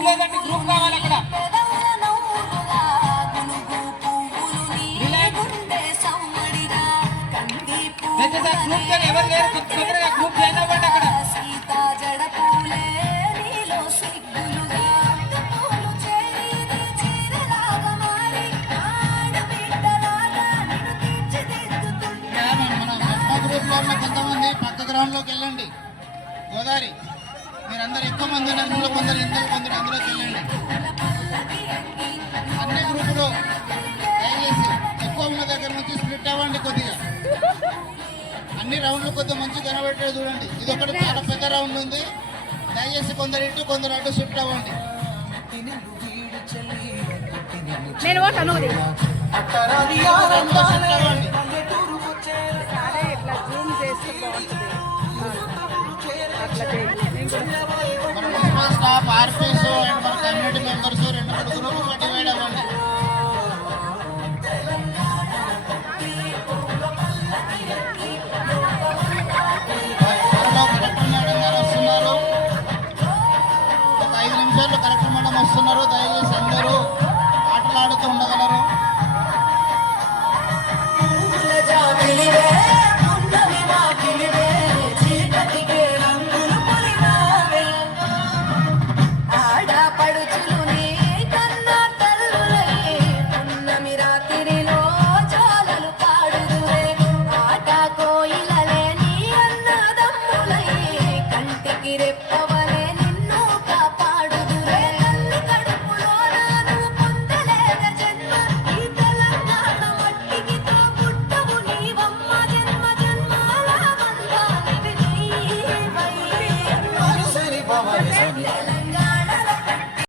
Group లేదండి, group కావాలి అక్కడ. గ్రూప్ ఎవరు లేరు, తొందరగా గ్రూప్ జాయిన్ అవ్వండి అక్కడ. కొంతమంది పక్క గ్రౌండ్ లోకి వెళ్ళండి. గోదావరి మీరందరూ ఎక్కువ మంది అందులో కొందరు అందులోకి వెళ్ళండి. అన్ని గ్రూపులు దయచేసి ఎక్కువ ఉన్న దగ్గర నుంచి స్ప్లిట్ అవ్వండి. కొద్దిగా అన్ని రౌండ్లు కొద్దిగా మంచి కనబెట్టే చూడండి. ఇది ఒకటి చాలా పెద్ద రౌండ్ ఉంది. దయచేసి కొందరు ఇటు కొందరు అటు షిఫ్ట్ అవ్వండి. మన మున్సిపల్ స్టాఫ్, ఆర్పీస్ అండ్ మన కమ్యూనిటీ మెంబర్స్